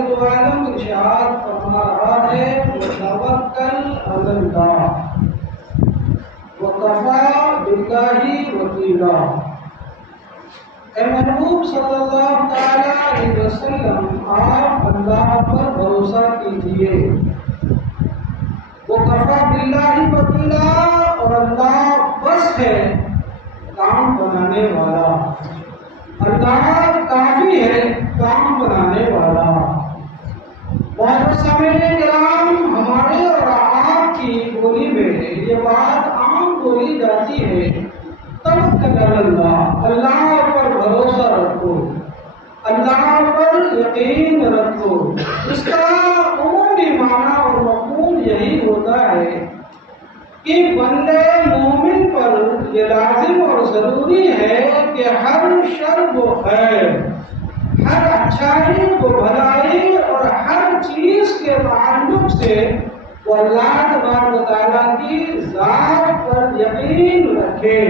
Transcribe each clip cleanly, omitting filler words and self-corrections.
جل وعلا ارشاد فرما رہا ہے وتوکل علی اللہ وکفی باللہ وکیلا۔ اے محبوب صلی اللہ تعالی علیہ وسلم آپ اللہ پر بھروسہ کیجیے۔ وکفی باللہ وکیلا، اور اللہ بس ہے کام بنانے والا، اللہ کافی ہے کام بنانے والا۔ بہت سامعین کرام، ہمارے اور آپ کی بولی میں یہ بات عام بولی جاتی ہے توکل علی اللہ، اللہ پر بھروسہ رکھو، اللہ پر یقین رکھو۔ اس کا عمومی معنی اور مفہوم یہی ہوتا ہے کہ بندے مومن پر یہ لازم اور ضروری ہے کہ ہر شر و خیر، ہر اچھائی و بھلائی اور ہر چیز کے تعلق سے وہ اللہ تبارک و تعالیٰ کی ذات پر یقین رکھے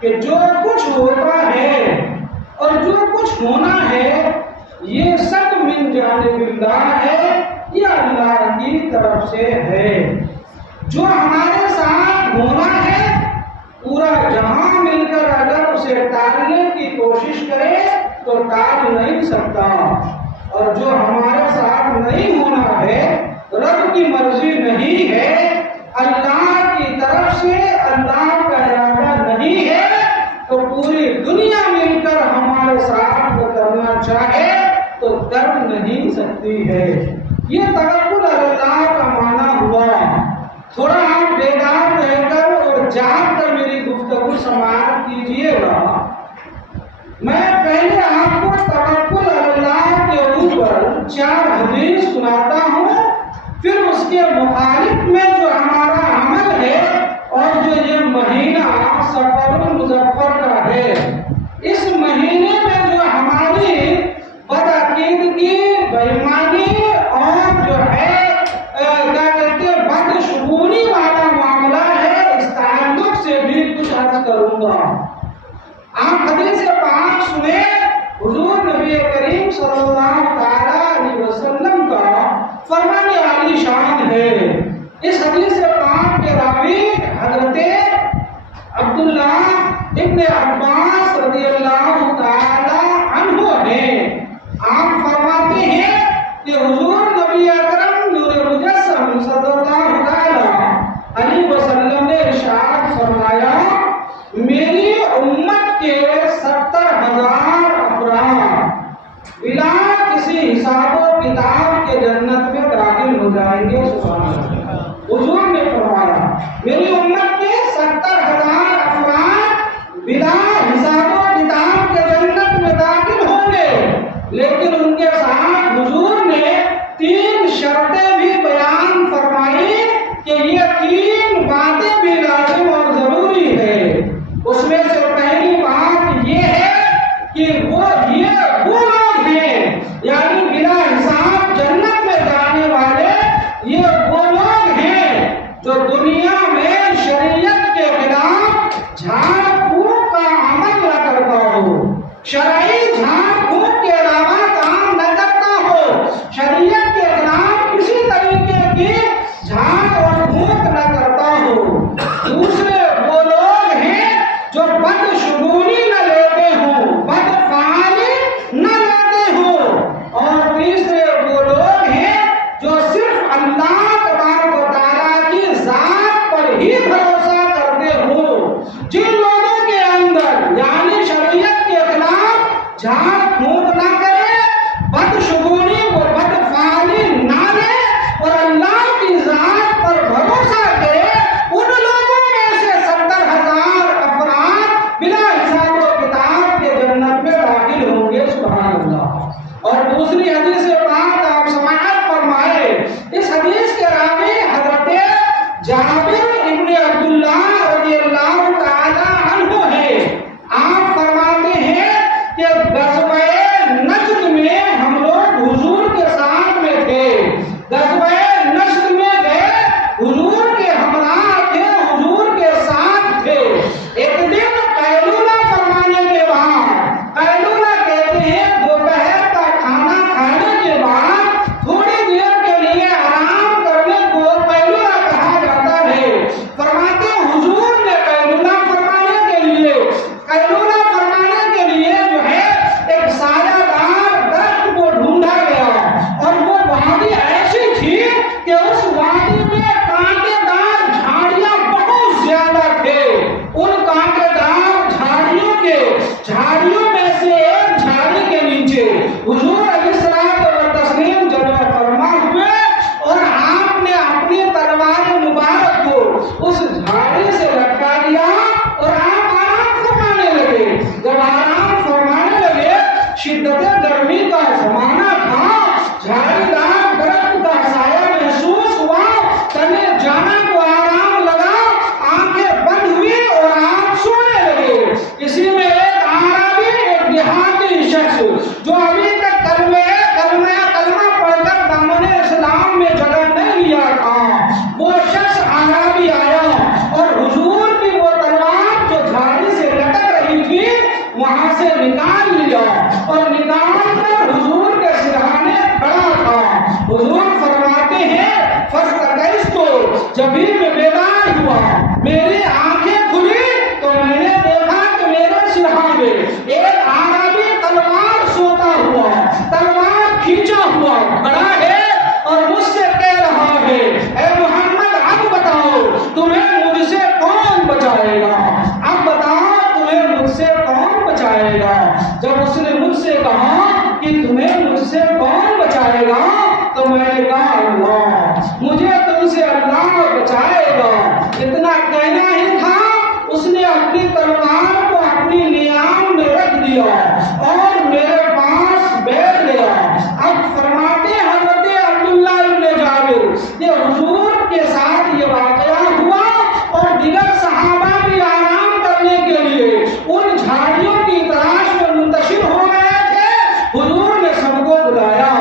کہ جو کچھ ہوتا ہے اور جو کچھ ہونا ہے یہ سب من جانب اللہ ہے، یہ اللہ کی طرف سے ہے۔ جو ہمارے ساتھ ہونا ہے پورا جہاں مل کر اگر اسے ٹالنے کی کوشش کرے تو ٹال نہیں سکتا، اور جو ہمارے ساتھ نہیں ہونا ہے، رب کی مرضی نہیں ہے، اللہ کی طرف سے اللہ کا ارادہ نہیں ہے، تو پوری دنیا مل کر ہمارے ساتھ کرنا چاہے تو کر نہیں سکتی ہے۔ یہ توکل علی اللہ کا معنی ہوا۔ تھوڑا آپ بیدار رہ کر اور جاگ کر میری گفتگو سماعت کیجیے گا۔ میں پہلے آپ کو توکل علی اللہ کے اوپر 4 حدیث سناتا ہوں، پھر اس کے مخالف میں جو ہمارا عمل ہے اور جو یہ مہینہ سفر المظفر کا ہے، اس مہینے میں جو ہماری بدعقیدگی، بےایمانی اور جو ہے بدشگونی والا معاملہ ہے، اس تعلق سے بھی کچھ عرض کروں گا۔ آپ حدیث پاک سنیں، حضور نبی کریم صلی اللہ تعالی علیہ وسلم کا فرمان عالی شان ہے۔ اس حدیث پاک کے راوی حضرت عبداللہ ابن عباس رضی اللہ تعالی عنہ ہیں۔ آپ فرماتے ہیں کہ حضور نبی اکرم نور مجسم صلی اللہ تعالی علیہ وسلم نے ارشاد فرمایا، میری امت کے 70,000 افراد بلا کسی حساب و کتاب کے جنت میں داخل ہو جائیں گے۔ سبحان اللہ۔ حضور نے فرمایا میری امت کے 70,000 افراد بلا حساب و کتاب کے جنت میں داخل ہوں گے، لیکن ان کے ساتھ حضور نے 3 شرطیں بھی بیان فرمائی کہ یہ 3 باتیں بھی لازم اور ضروری ہے۔ اس میں سے پہلی بات یہ ہے کہ وہ لوگ ہیں، یعنی بلا حساب جنت میں جانے والے یہ وہ لوگ ہیں جو دنیا میں شریعت کے خلاف جھاڑ پھونک کا عمل نہ کرتا ہو، شرعی جھاڑ پھونک کے علاوہ کام نہ کرتا ہو، کھڑا ہے اور مجھ سے کہہ رہا ہے اے محمد اب بتاؤ تمہیں مجھ سے کون بچائے گا، اب بتاؤ تمہیں مجھ سے کون بچائے گا۔ جب اس نے مجھ سے کہا کہ تمہیں مجھ سے کون بچائے گا تو میں نے کہا اللہ، مجھے تم سے اللہ بچائے گا۔ اتنا کہنا ہی تھا اس نے اپنی تلوار کو اپنی نیام میں رکھ دیا اور میرے پاس بیٹھ گیا۔ اب فرماتے حضرت عبداللہ ابن جابر کہ حضور کے ساتھ یہ واقعہ ہوا اور دیگر صحابہ بھی آرام کرنے کے لیے ان جھاڑیوں کی تلاش میں منتشر ہو گئے تھے۔ حضور نے سب کو بلایا،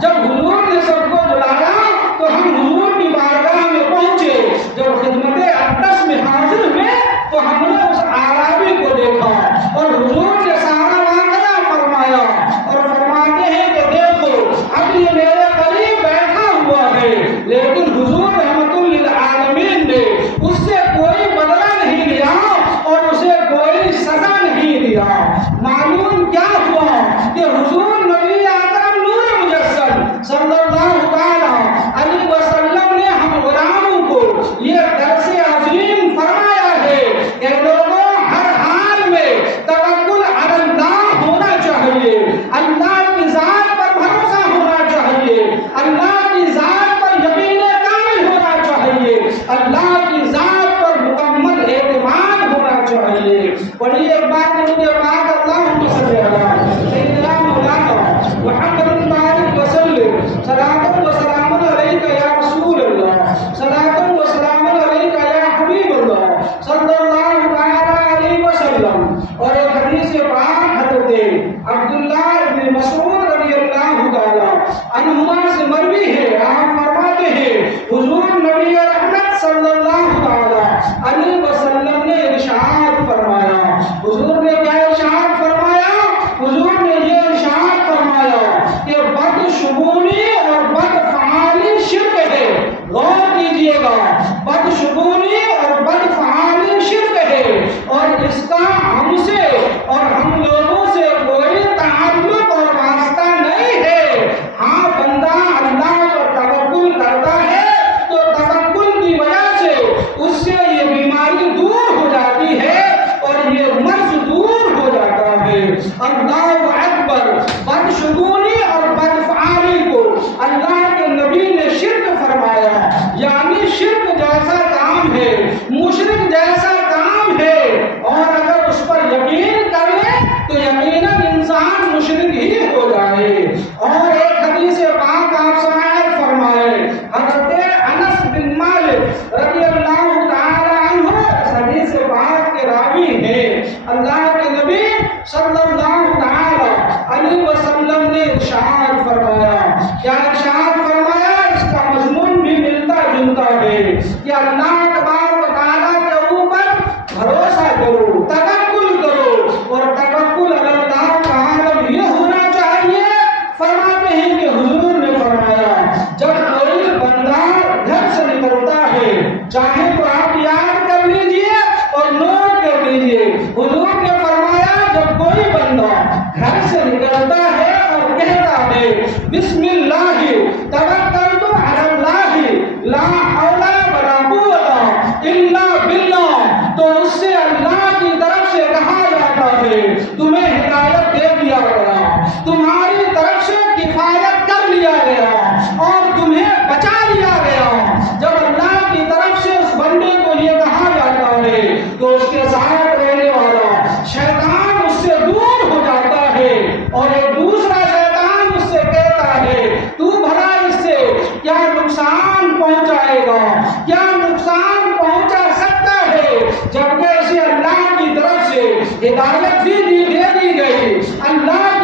جب حضور نے سب کو بلایا تو ہم حضور کی بارگاہ میں پہنچے۔ جب خدمت اقدس میں حاضر ہوئے تو ہم نے اس اعرابی کو دیکھا اور حضور نے سارا واقعہ فرمایا اور فرماتے ہیں کہ دیکھو اب یہ میرے قریب بیٹھا ہوا ہے، لیکن حضور رحمت للعالمین نے اس سے کوئی بدلہ نہیں لیا اور اسے کوئی سزا نہیں دیا۔ معلوم کیا ہوا کہ حضور نبی اکرم نور مجسم صلی اللہ علیہ وسلم نے ہم غلاموں کو یہ درس عظیم فرمایا ہے کہ لوگوں ہر حال میں توکل علی اللہ ہونا چاہیے، اللہ کی ذات پر بھروسہ ہونا چاہیے، اللہ کی ذات پر یقین کامل ہونا چاہیے، اللہ کی ذات پر مکمل اعتماد ہونا چاہیے۔ پڑھیے ایک بات مجھے بات اللہم صلی علی سیدنا مولانا محمد بارک وسلم صلاۃ و سلام علیک یا رسول اللہ، صلاۃ و سلام علیک یا حبیب اللہ صلی اللہ علیہ وسلم۔ اور ایک حدیث پاک حضرت عبداللہ بن مسعود رضی اللہ تعالی عنہما سے مروی ہے، آپ فرماتے ہیں حضور نبی رحمت صلی اللہ علیہ وسلم نے ارشاد فرمایا، حضور نے کیا ارشاد فرمایا؟ حضور نے یہ ارشاد فرمایا کہ بدشگونی اور بدفعالی شرک ہے۔ غور کیجئے گا، بدشگونی اور بدفعالی شرک ہے اور اس کا ہم سے اور ہم لوگوں سے کوئی تعلق اور واسطہ نہیں ہے۔ ہاں بندہ اللہ پر توکل کرتا ہے تو توکل کی وجہ سے اس سے یہ بیماری دور ہو جاتی ہے اور یہ مرض دور ہو جاتا ہے۔ اللہ اکبر۔ بدشگونی اور بدفعالی کو اللہ کے نبی نے شرک فرمایا، یعنی شرک جیسا کام ہے، مشرک جیسا کام ہے، اور اگر اس پر یقین کر لے تو یقیناً انسان مشرک ہی ہو جائے۔ اور ایک حدیث پاک آپ سماعت فرمائے، حضرت انس بن مالک رضی اللہ تعالی عنہ حدیث پاک کے راوی ہیں۔ اللہ کے نبی صلی اللہ تعالی علیہ وسلم نے ارشاد فرمایا، کیا ارشاد فرمایا؟ اس کا مضمون بھی ملتا جلتا ہے کہ اللہ تبارک و تعالیٰ کے اوپر بھروسہ کرو، توکل کرو، اور توکل اللہ کا عالم یہ ہونا چاہیے۔ فرماتے ہیں کہ حضور نے فرمایا جب کوئی بندہ گھر سے نکلتا ہے، چاہے تو آپ یاد کر لیجئے اور نوٹ کر لیجئے، حضور نے فرمایا جب کوئی بندہ گھر سے نکلتا ہے اور کہتا ہے بسم اللہ توکلت علی اللہ لا حول ولا قوت الا باللہ، تو اس سے اللہ کی طرف سے کہا جاتا ہے تمہیں ہدایت دے دیا گیا، تمہاری طرف سے کفایت کر لیا گیا اور تمہیں بچا لیا گیا۔ جب اللہ کی طرف سے اس بندے کو یہ کہا جاتا ہے تو اس کے ساتھ رہنے والا شیطان اس سے دور ہو جاتا ہے اور ایک دوسرا شیطان اس سے کہتا ہے تو بھلا اس سے کیا نقصان پہنچائے گا، کیا نقصان پہنچا سکتا ہے، جبکہ اسے اللہ کی طرف سے ہدایت بھی دے دی گئی، اللہ